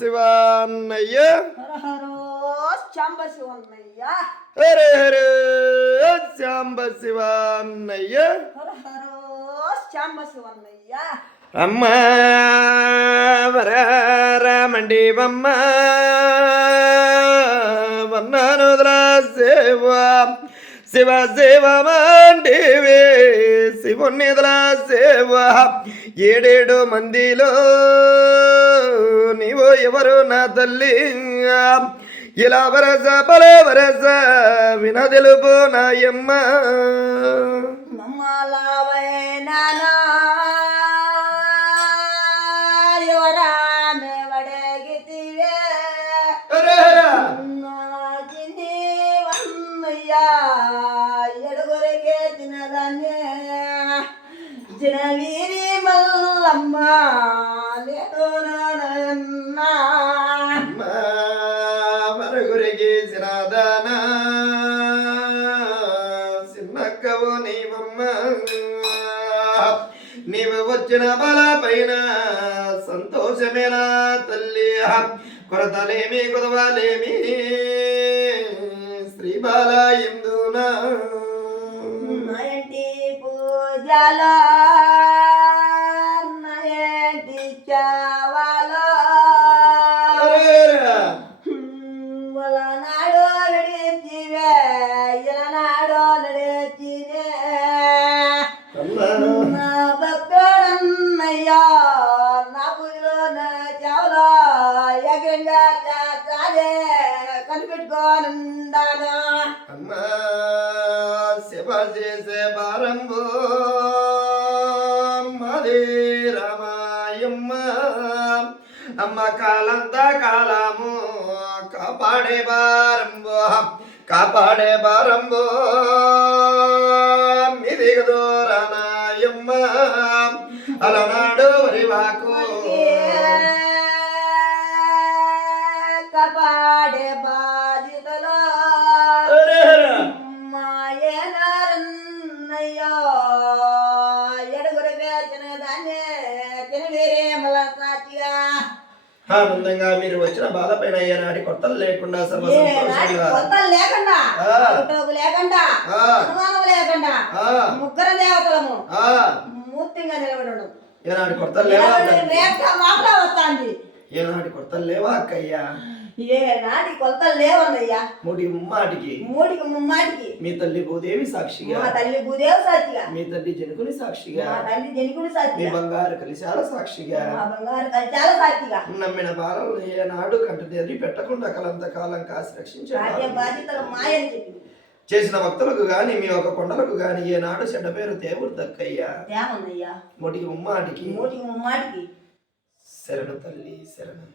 శివన్నయ్య శాంబ శివన్నయ్య హర హర శాంబ శివన్నయ్య శాంబ శివన్నయ్య అమ్మ వరామండి అమ్మ వన్నానుద్రా సేవ శివ శివమంటివే శివునిద్రా సేవ ఏడేడు మందిలో నీవు ఎవరు నా తల్లి ఇలా వరస పలే వరస విన తెలుపు నాయమ్మ ఎడుగురికే తినదాన్ని జనవీరి మల్లమ్మ మరుగురికి సినాదాన సిన్నక్కవు నీవమ్మ నీవు వచ్చిన బల పైన సంతోషమేనా తల్లి కొరతలేమి కుదవాలేమి శ్రీ బాల ఇందునా నయంటి పూజల నయంటి చావల నాడో నడిచివే నాడో నడిచినే నా భక్తుడన్నయ్యా నా పూజలో నా చావలో ఎగంగా చాదే కనిపెట్టుకోనుండాను అమ్మా శివ చేసే భారంబో మదే రామాయమ్మ అమ్మ కాలంతా కాలము కాపాడే భారంబో మిది దూరనాయమ్మ అలనాడు వరివాకు కాపాడే బాధితులు మాయనారన్నయ్యో ఎడుగురు వేసిన దాన్ని తినవేరే మళ్ళా సాక్షిగా ఆనందంగా మీరు వచ్చిన బాధపైన ఏనాటి కొత్తలు లేకుండా కొత్తలు లేకుండా లేకుండా అనుమానం లేకుండా ముగ్గురు దేవతలము మూర్తిగా నిలబడడం ఏనాటి కొత్తలు లేవా వస్తాంది ఏనాటి కొత్తలు లేవా అక్కయ్యా ఏనాటి కొలతలు లేవన్నయ్యా మూడికి ముమ్మాటికి మీ తల్లి భూదేవి సాక్షిగా మా తల్లి భూదేవి సాక్షిగా మీ తల్లి జనకుని సాక్షిగా మా తల్లి జనకుని సాక్షిగా మీ బంగారు కలిశాల సాక్షిగా మా బంగారు కలిశాల సాక్షిగా నమ్మిన బాలను ఏనాడు కంటదేది పెట్టకుండా కలంత కాలం కాసి రక్షించే బాధ్యతలు మాయని చెప్పింది చేసిన భక్తులకు గాని మీ ఒక కొండలకు గాని ఏనాడు చెడ్డ పేరు దేవుడు దక్కయ్యా తేమన్నయ్యా మూటికి ముమ్మాటికి మూటికి ముమ్మాటికి శరణు తల్లి శరణు